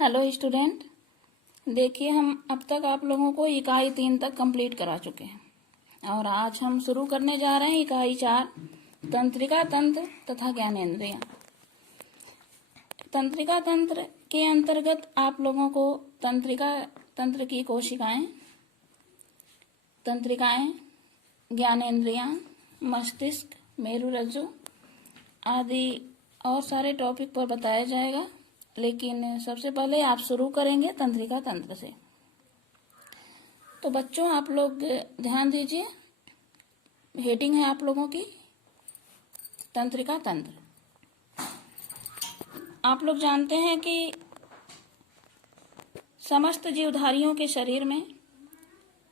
Hello student, देखिए हम अब तक आप लोगों को इकाई 3 तक कंप्लीट करा चुके हैं और आज हम शुरू करने जा रहे हैं इकाई 4 तंत्रिका तंत्र तथा ज्ञानेंद्रियां। तंत्रिका तंत्र के अंतर्गत आप लोगों को तंत्रिका तंत्र की कोशिकाएं, तंत्रिकाएं, ज्ञानेंद्रियां, मस्तिष्क, मेरुरज्जु आदि और सारे टॉपिक पर बताया जाएगा। लेकिन सबसे पहले आप शुरू करेंगे तंत्रिका तंत्र से। तो बच्चों आप लोग ध्यान दीजिए, हेडिंग है आप लोगों की तंत्रिका तंत्र। आप लोग जानते हैं कि समस्त जीवधारियों के शरीर में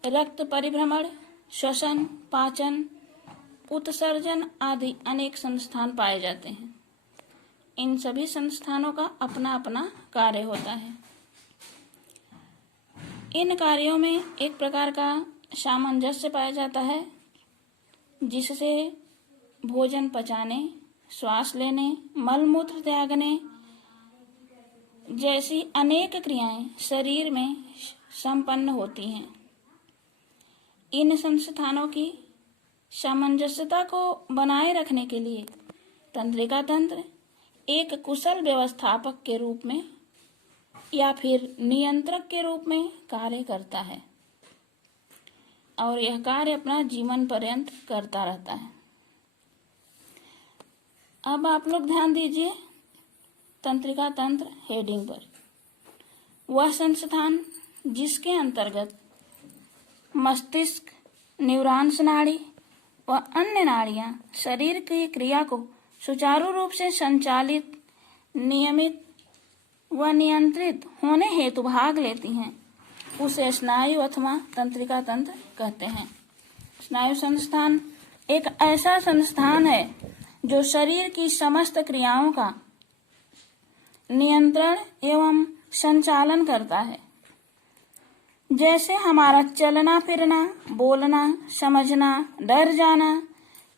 रक्त परिभ्रमण, श्वसन, पाचन, उत्सर्जन आदि अनेक संस्थान पाए जाते हैं। इन सभी संस्थानों का अपना अपना कार्य होता है। इन कार्यों में एक प्रकार का सामंजस्य पाया जाता है, जिससे भोजन पचाने, श्वास लेने, मल मूत्र त्यागने जैसी अनेक क्रियाएं शरीर में संपन्न होती हैं। इन संस्थानों की सामंजस्यता को बनाए रखने के लिए तंत्रिका तंत्र एक कुशल व्यवस्थापक के रूप में या फिर नियंत्रक के रूप में कार्य करता है और यह कार्य अपना जीवन पर्यंत करता रहता है। अब आप लोग ध्यान दीजिए तंत्रिका तंत्र हेडिंग पर। वह संस्थान जिसके अंतर्गत मस्तिष्क, न्यूरॉन्स नाड़ी व अन्य नाड़ियां शरीर की क्रिया को सुचारू रूप से संचालित, नियमित व नियंत्रित होने हेतु भाग लेती हैं, उसे स्नायु अथवा तंत्रिका तंत्र कहते हैं। स्नायु संस्थान एक ऐसा संस्थान है जो शरीर की समस्त क्रियाओं का नियंत्रण एवं संचालन करता है। जैसे हमारा चलना फिरना, बोलना, समझना, डर जाना,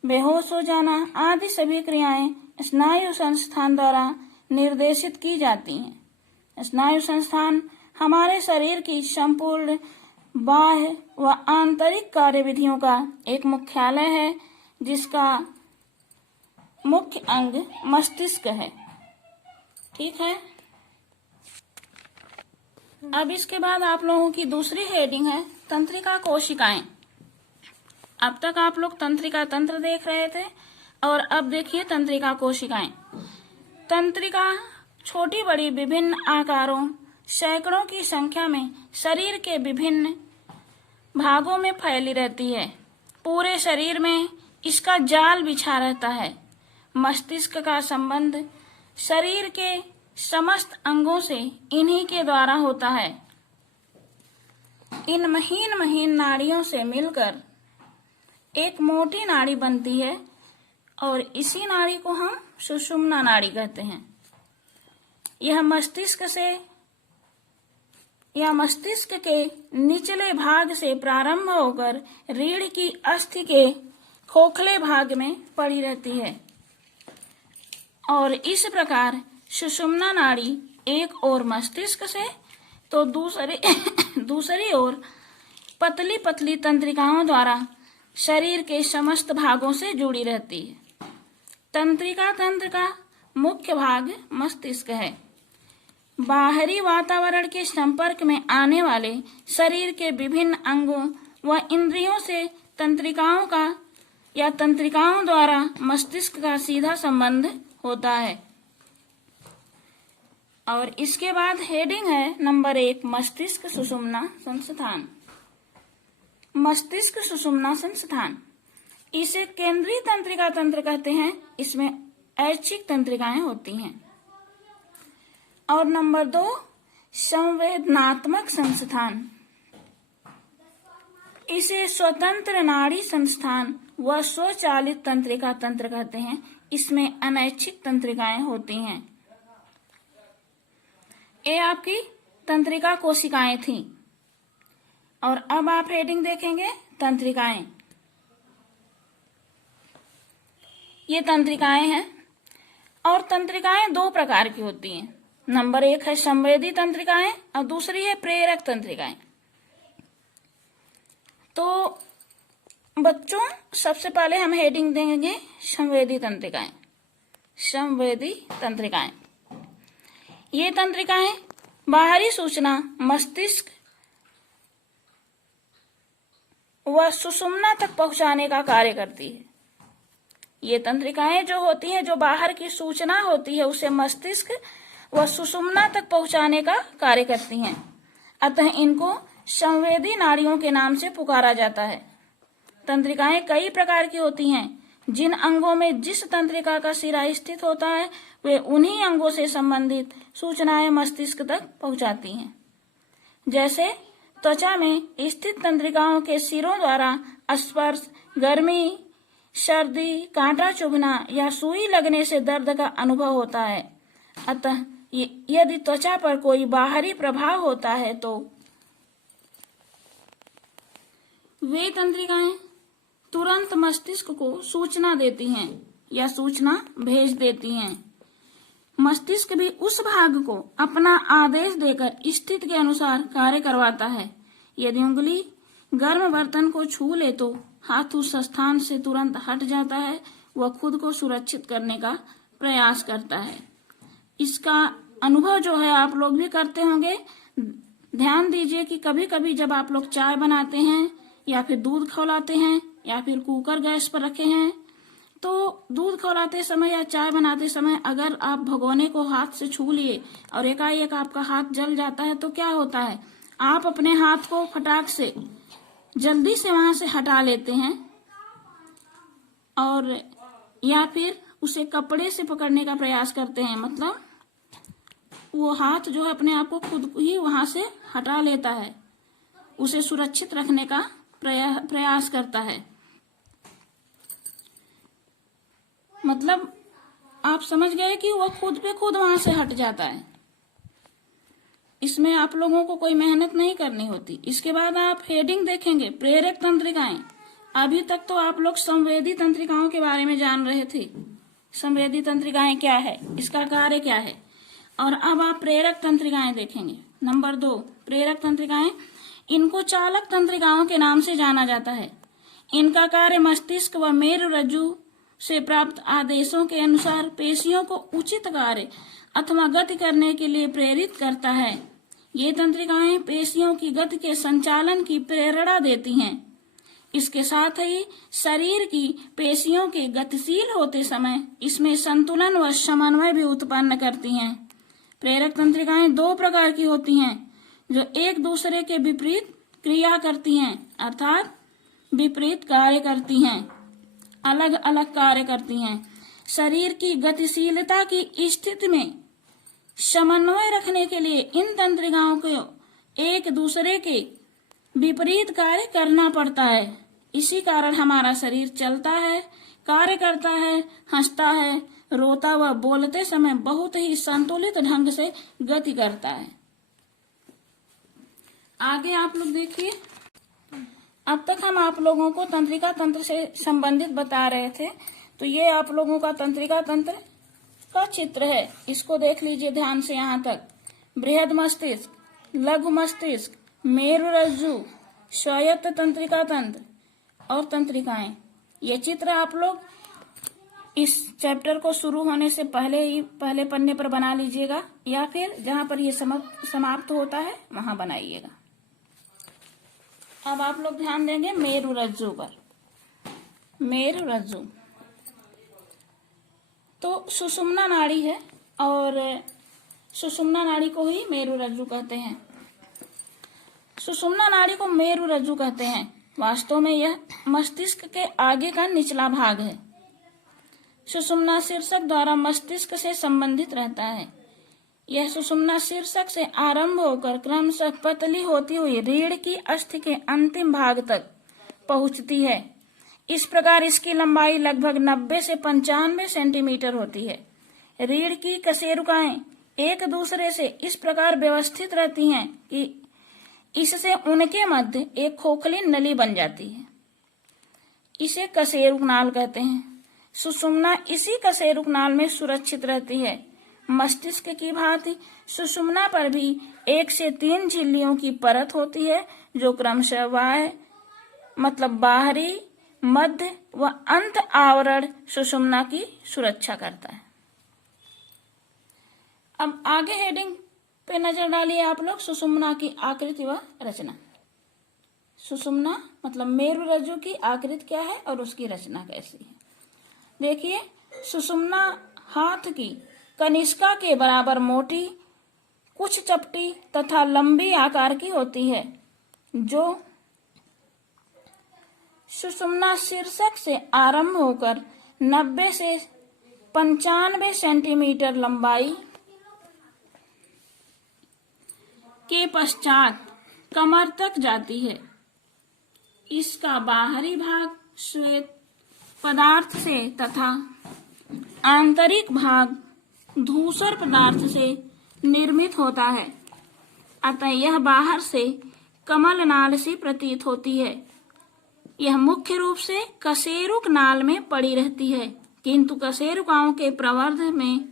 बेहोश हो जाना आदि सभी क्रियाएं स्नायु संस्थान द्वारा निर्देशित की जाती हैं। स्नायु संस्थान हमारे शरीर की संपूर्ण बाह्य व आंतरिक कार्यविधियों का एक मुख्यालय है, जिसका मुख्य अंग मस्तिष्क है। ठीक है। अब इसके बाद आप लोगों की दूसरी हेडिंग है तंत्रिका कोशिकाएं। अब तक आप लोग तंत्रिका तंत्र देख रहे थे और अब देखिए तंत्रिका कोशिकाएं। तंत्रिका छोटी बड़ी विभिन्न आकारों, सैकड़ों की संख्या में शरीर के विभिन्न भागों में फैली रहती है। पूरे शरीर में इसका जाल बिछा रहता है। मस्तिष्क का संबंध शरीर के समस्त अंगों से इन्हीं के द्वारा होता है। इन महीन महीन नाड़ियों से मिलकर एक मोटी नाड़ी बनती है और इसी नाड़ी को हम सुषुम्ना नाड़ी कहते हैं। यह मस्तिष्क के निचले भाग से प्रारंभ होकर रीढ़ की अस्थि के खोखले भाग में पड़ी रहती है और इस प्रकार सुषुम्ना नाड़ी एक ओर मस्तिष्क से तो दूसरी ओर पतली पतली तंत्रिकाओं द्वारा शरीर के समस्त भागों से जुड़ी रहती है। तंत्रिका तंत्र का मुख्य भाग मस्तिष्क है। बाहरी वातावरण के संपर्क में आने वाले शरीर के विभिन्न अंगों व इंद्रियों से तंत्रिकाओं का या तंत्रिकाओं द्वारा मस्तिष्क का सीधा संबंध होता है। और इसके बाद हेडिंग है नंबर 1 मस्तिष्क सुषुम्ना संस्थान। मस्तिष्क सुषुम्ना संस्थान, इसे केंद्रीय तंत्रिका तंत्र कहते हैं। इसमें ऐच्छिक तंत्रिकाएं होती हैं। और नंबर 2 संवेदनात्मक संस्थान, इसे स्वतंत्र नाड़ी संस्थान व स्वचालित तंत्रिका तंत्र कहते हैं। इसमें अनैच्छिक तंत्रिकाएं होती हैं। ये आपकी तंत्रिका कोशिकाएं थीं। और अब आप हेडिंग देखेंगे तंत्रिकाएं। ये तंत्रिकाएं हैं और तंत्रिकाएं 2 प्रकार की होती हैं। नंबर 1 है संवेदी तंत्रिकाएं और दूसरी है प्रेरक तंत्रिकाएं। तो बच्चों सबसे पहले हम हेडिंग देंगे संवेदी तंत्रिकाएं। संवेदी तंत्रिकाएं, ये तंत्रिकाएं बाहरी सूचना मस्तिष्क व सुषुम्ना तक पहुंचाने का कार्य करती है। ये तंत्रिकाएं जो होती हैं, जो बाहर की सूचना होती है उसे मस्तिष्क व सुषुम्ना तक पहुंचाने का कार्य करती हैं। अतः इनको संवेदी नाड़ियों के नाम से पुकारा जाता है। तंत्रिकाएं कई प्रकार की होती हैं। जिन अंगों में जिस तंत्रिका का सिरा स्थित होता है वे उन्हीं अंगों से संबंधित सूचनाएं मस्तिष्क तक पहुंचाती हैं। जैसे त्वचा में स्थित तंत्रिकाओं के सिरों द्वारा स्पर्श, गर्मी, सर्दी, कांटा चुभना या सुई लगने से दर्द का अनुभव होता है। अतः यदि त्वचा पर कोई बाहरी प्रभाव होता है तो वे तंत्रिकाएं तुरंत मस्तिष्क को सूचना देती हैं या सूचना भेज देती हैं। मस्तिष्क भी उस भाग को अपना आदेश देकर स्थिति के अनुसार कार्य करवाता है। यदि उंगली गर्म बर्तन को छू ले तो हाथ उस स्थान से तुरंत हट जाता है, वह खुद को सुरक्षित करने का प्रयास करता है। इसका अनुभव जो है आप लोग भी करते होंगे। ध्यान दीजिए कि कभी कभी जब आप लोग चाय बनाते हैं या फिर दूध खौलाते हैं या फिर कुकर गैस पर रखे हैं, तो दूध खौलाते समय या चाय बनाते समय अगर आप भगोने को हाथ से छू लिए और एकाएक आपका हाथ जल जाता है तो क्या होता है, आप अपने हाथ को फटाक से जल्दी से वहां से हटा लेते हैं और या फिर उसे कपड़े से पकड़ने का प्रयास करते हैं। मतलब वो हाथ जो है अपने आप को खुद ही वहां से हटा लेता है, उसे सुरक्षित रखने का प्रयास करता है। मतलब आप समझ गए कि वह खुद पे खुद वहां से हट जाता है। इसमें आप लोगों को कोई मेहनत नहीं करनी होती। इसके बाद आप हेडिंग देखेंगे प्रेरक तंत्रिकाएं। अभी तक तो आप लोग संवेदी तंत्रिकाओं के बारे में जान रहे थे। संवेदी तंत्रिकाएं क्या है, इसका कार्य क्या है, और अब आप प्रेरक तंत्रिकाएं देखेंगे। नंबर 2 प्रेरक तंत्रिकाएं, इनको चालक तंत्रिकाओं के नाम से जाना जाता है। इनका कार्य मस्तिष्क व मेरुरज्जु से प्राप्त आदेशों के अनुसार पेशियों को उचित कार्य अथवा गति करने के लिए प्रेरित करता है। ये तंत्रिकाएं पेशियों की गति के संचालन की प्रेरणा देती हैं। इसके साथ ही शरीर की पेशियों के गतिशील होते समय इसमें संतुलन व समन्वय भी उत्पन्न करती हैं। प्रेरक तंत्रिकाएं 2 प्रकार की होती हैं जो एक दूसरे के विपरीत क्रिया करती हैं, अर्थात विपरीत कार्य करती हैं, अलग अलग कार्य करती हैं। शरीर की गतिशीलता की स्थिति में समन्वय रखने के लिए इन तंत्रिकाओं को एक दूसरे के विपरीत कार्य करना पड़ता है। इसी कारण हमारा शरीर चलता है, कार्य करता है, हंसता है, रोता व बोलते समय बहुत ही संतुलित ढंग से गति करता है। आगे आप लोग देखिए। अब तक हम आप लोगों को तंत्रिका तंत्र से संबंधित बता रहे थे। तो ये आप लोगों का तंत्रिका तंत्र का चित्र है, इसको देख लीजिए ध्यान से यहाँ तक। बृहद मस्तिष्क, लघु मस्तिष्क, मेरुरज्जु, स्वायत्त तंत्रिका तंत्र और तंत्रिकाएं। ये चित्र आप लोग इस चैप्टर को शुरू होने से पहले ही पहले पन्ने पर बना लीजिएगा या फिर जहां पर ये समाप्त होता है वहां बनाइएगा। अब आप लोग ध्यान देंगे मेरुरज्जु पर। मेरुरज्जु तो सुषुम्ना नाड़ी है और सुषुम्ना नाड़ी को ही मेरुरज्जु कहते हैं। सुषुम्ना नाड़ी को मेरुरज्जु कहते हैं। वास्तव में यह मस्तिष्क के आगे का निचला भाग है। सुषुम्ना शीर्षक द्वारा मस्तिष्क से संबंधित रहता है। यह सुषुम्ना शीर्षक से आरंभ होकर क्रमशः पतली होती हुई रीढ़ की अस्थि के अंतिम भाग तक पहुंचती है। इस प्रकार इसकी लंबाई लगभग 90 से 95 सेंटीमीटर होती है। रीढ़ की कशेरुकाएं एक दूसरे से इस प्रकार व्यवस्थित रहती हैं कि इससे उनके मध्य एक खोखली नली बन जाती है। इसे कशेरुक नाल कहते हैं। सुषुम्ना इसी कशेरुक नाल में सुरक्षित रहती है। मस्तिष्क की भांति सुषुम्ना पर भी 1 से 3 झिल्लियों की परत होती है, जो क्रमशः बाहरी, मध्य व अंत आवरण सुषुम्ना की सुरक्षा करता है। अब आगे हेडिंग पे नजर डालिए आप लोग, सुषुम्ना की आकृति व रचना। सुषुम्ना मतलब मेरुरज्जु की आकृति क्या है और उसकी रचना कैसी है। देखिए, सुषुम्ना हाथ की कनिष्का के बराबर मोटी, कुछ चपटी तथा लंबी आकार की होती है, जो सुषुम्ना शीर्षक से आरंभ होकर 90 से 95 सेंटीमीटर लंबाई के पश्चात कमर तक जाती है। इसका बाहरी भाग श्वेत पदार्थ से तथा आंतरिक भाग धूसर पदार्थ से निर्मित होता है, अतः यह बाहर से कमल नाल सी प्रतीत होती है। यह मुख्य रूप से कशेरुक नाल में पड़ी रहती है, किंतु कशेरुकाओं के प्रवर्ध में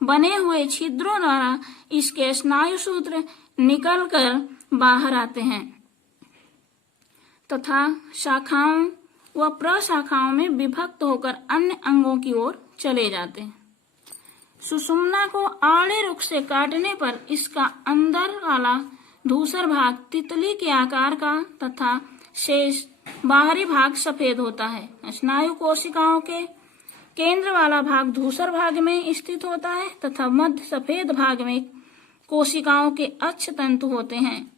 बने हुए छिद्रों द्वारा इसके स्नायु सूत्र निकलकर बाहर आते हैं तथा शाखाओं व प्रशाखाओं में विभक्त होकर अन्य अंगों की ओर चले जाते हैं। सुषुम्ना को आड़े रुख से काटने पर इसका अंदर वाला धूसर भाग तितली के आकार का तथा शेष बाहरी भाग सफेद होता है। स्नायु कोशिकाओं के केंद्र वाला भाग धूसर भाग में स्थित होता है तथा मध्य सफेद भाग में कोशिकाओं के अक्ष तंतु होते हैं,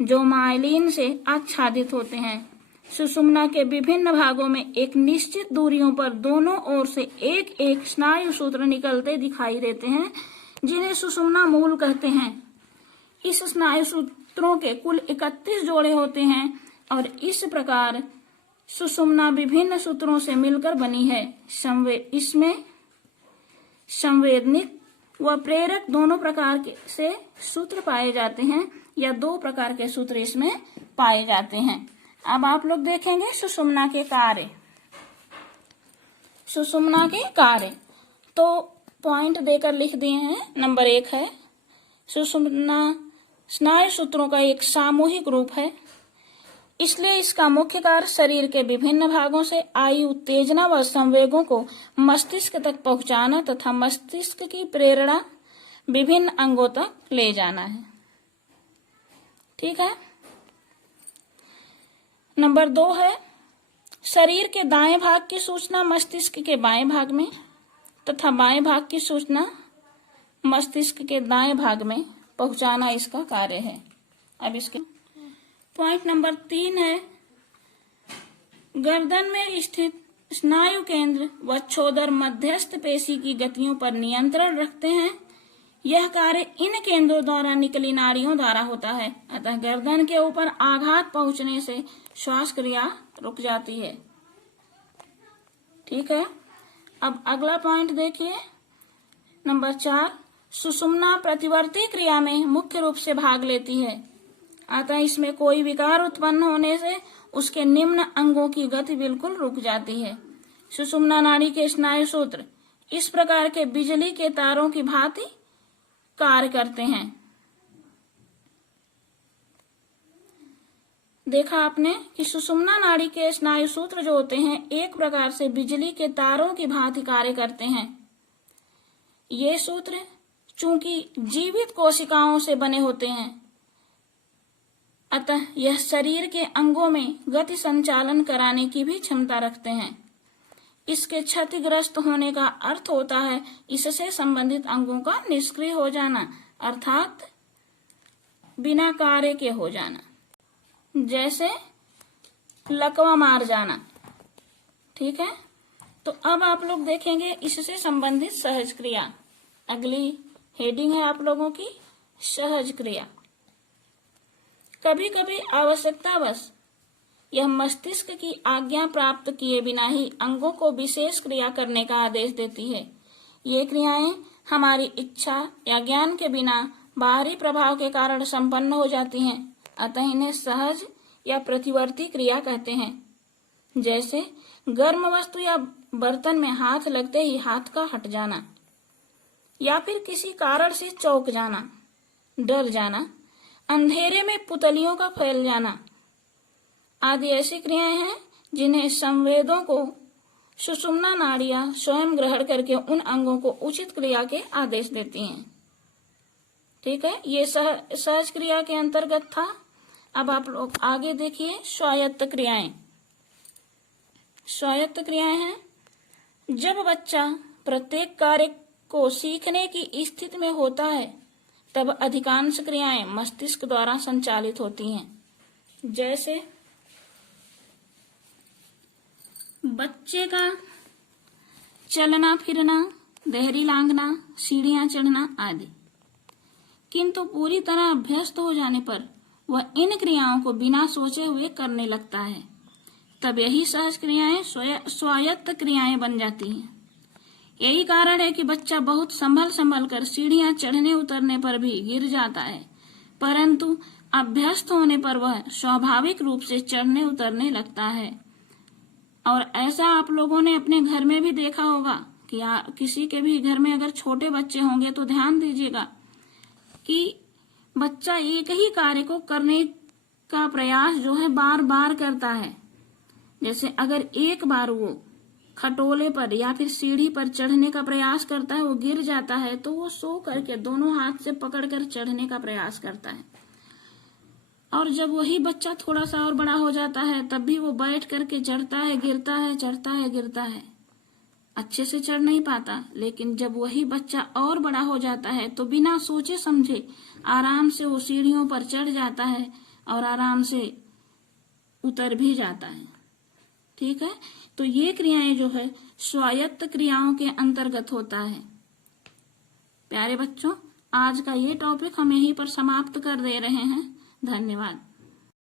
जो माइलिन से आच्छादित होते हैं। सुषुम्ना के विभिन्न भागों में एक निश्चित दूरियों पर दोनों ओर से एक एक स्नायु सूत्र निकलते दिखाई देते हैं, जिन्हें सुषुम्ना मूल कहते हैं। इस स्नायु सूत्रों के कुल 31 जोड़े होते हैं और इस प्रकार सुषुम्ना विभिन्न सूत्रों से मिलकर बनी है। इसमें संवेदनिक व प्रेरक दोनों प्रकार के से सूत्र पाए जाते हैं, या 2 प्रकार के सूत्र इसमें पाए जाते हैं। अब आप लोग देखेंगे सुषुम्ना के कार्य। सुषुम्ना के कार्य तो पॉइंट देकर लिख दिए हैं। नंबर 1 है, सुषुम्ना स्नायु सूत्रों का एक सामूहिक रूप है, इसलिए इसका मुख्य कार्य शरीर के विभिन्न भागों से आई उत्तेजना व संवेगों को मस्तिष्क तक पहुंचाना तथा मस्तिष्क की प्रेरणा विभिन्न अंगों तक ले जाना है। ठीक है। नंबर 2 है, शरीर के दाएं भाग की सूचना मस्तिष्क के बाएं भाग में तथा बाएं भाग की सूचना मस्तिष्क के दाएं भाग में पहुंचाना इसका कार्य है। अब इसके पॉइंट नंबर 3 है, गर्दन में स्थित स्नायु केंद्र व छोदर मध्यस्थ पेशी की गतियों पर नियंत्रण रखते हैं। यह कार्य इन केंद्रों द्वारा निकली नाड़ियों द्वारा होता है, अतः गर्दन के ऊपर आघात पहुंचने से श्वास क्रिया रुक जाती है। ठीक है। अब अगला पॉइंट देखिए, नंबर 4, सुषुम्ना प्रतिवर्ती क्रिया में मुख्य रूप से भाग लेती है, अतः इसमें कोई विकार उत्पन्न होने से उसके निम्न अंगों की गति बिल्कुल रुक जाती है। सुषुम्ना नाड़ी के स्नायु सूत्र इस प्रकार के बिजली के तारों की भांति कार्य करते हैं। देखा आपने कि सुषुम्ना नाड़ी के स्नायु सूत्र जो होते हैं एक प्रकार से बिजली के तारों की भांति कार्य करते हैं। ये सूत्र चूंकि जीवित कोशिकाओं से बने होते हैं, अतः यह शरीर के अंगों में गति संचालन कराने की भी क्षमता रखते हैं। इसके क्षतिग्रस्त होने का अर्थ होता है इससे संबंधित अंगों का निष्क्रिय हो जाना, अर्थात बिना कार्य के हो जाना, जैसे लकवा मार जाना। ठीक है। तो अब आप लोग देखेंगे इससे संबंधित सहज क्रिया। अगली हेडिंग है आप लोगों की सहज क्रिया। कभी कभी आवश्यकतावश यह मस्तिष्क की आज्ञा प्राप्त किए बिना ही अंगों को विशेष क्रिया करने का आदेश देती है। ये क्रियाएं हमारी इच्छा या ज्ञान के बिना बाहरी प्रभाव के कारण संपन्न हो जाती हैं, अतः इन्हें सहज या प्रतिवर्ती क्रिया कहते हैं। जैसे गर्म वस्तु या बर्तन में हाथ लगते ही हाथ का हट जाना, या फिर किसी कारण से चौंक जाना, डर जाना, अंधेरे में पुतलियों का फैल जाना आदि ऐसी क्रियाएं हैं जिन्हें संवेदों को सुषुम्ना नाड़ियां स्वयं ग्रहण करके उन अंगों को उचित क्रिया के आदेश देती हैं। ठीक है, ये सहज क्रिया के अंतर्गत था। अब आप लोग आगे देखिए स्वायत्त क्रियाएं। स्वायत्त क्रियाएं हैं जब बच्चा प्रत्येक कार्य को सीखने की स्थिति में होता है तब अधिकांश क्रियाएं मस्तिष्क द्वारा संचालित होती हैं। जैसे बच्चे का चलना फिरना, देहरी लांघना, सीढ़ियां चढ़ना आदि। किंतु पूरी तरह अभ्यस्त हो जाने पर वह इन क्रियाओं को बिना सोचे हुए करने लगता है। तब यही सहज क्रियाएं स्वायत्त क्रियाएं बन जाती हैं। यही कारण है कि बच्चा बहुत संभल कर सीढ़ियां चढ़ने उतरने पर भी गिर जाता है, परंतु अभ्यस्त होने पर वह स्वाभाविक रूप से चढ़ने उतरने लगता है। और ऐसा आप लोगों ने अपने घर में भी देखा होगा कि किसी के भी घर में अगर छोटे बच्चे होंगे तो ध्यान दीजिएगा कि बच्चा एक ही कार्य को करने का प्रयास जो है बार बार करता है। जैसे अगर एक बार वो खटोले पर या फिर सीढ़ी पर चढ़ने का प्रयास करता है, वो गिर जाता है, तो वो सो करके दोनों हाथ से पकड़कर चढ़ने का प्रयास करता है। और जब वही बच्चा थोड़ा सा और बड़ा हो जाता है तब भी वो बैठ करके चढ़ता है, गिरता है, चढ़ता है, गिरता है, अच्छे से चढ़ नहीं पाता। लेकिन जब वही बच्चा और बड़ा हो जाता है तो बिना सोचे समझे आराम से वो सीढ़ियों पर चढ़ जाता है और आराम से उतर भी जाता है। ठीक है, तो ये क्रियाएं जो है स्वायत्त क्रियाओं के अंतर्गत होता है। प्यारे बच्चों, आज का ये टॉपिक हम यहीं पर समाप्त कर दे रहे हैं। धन्यवाद।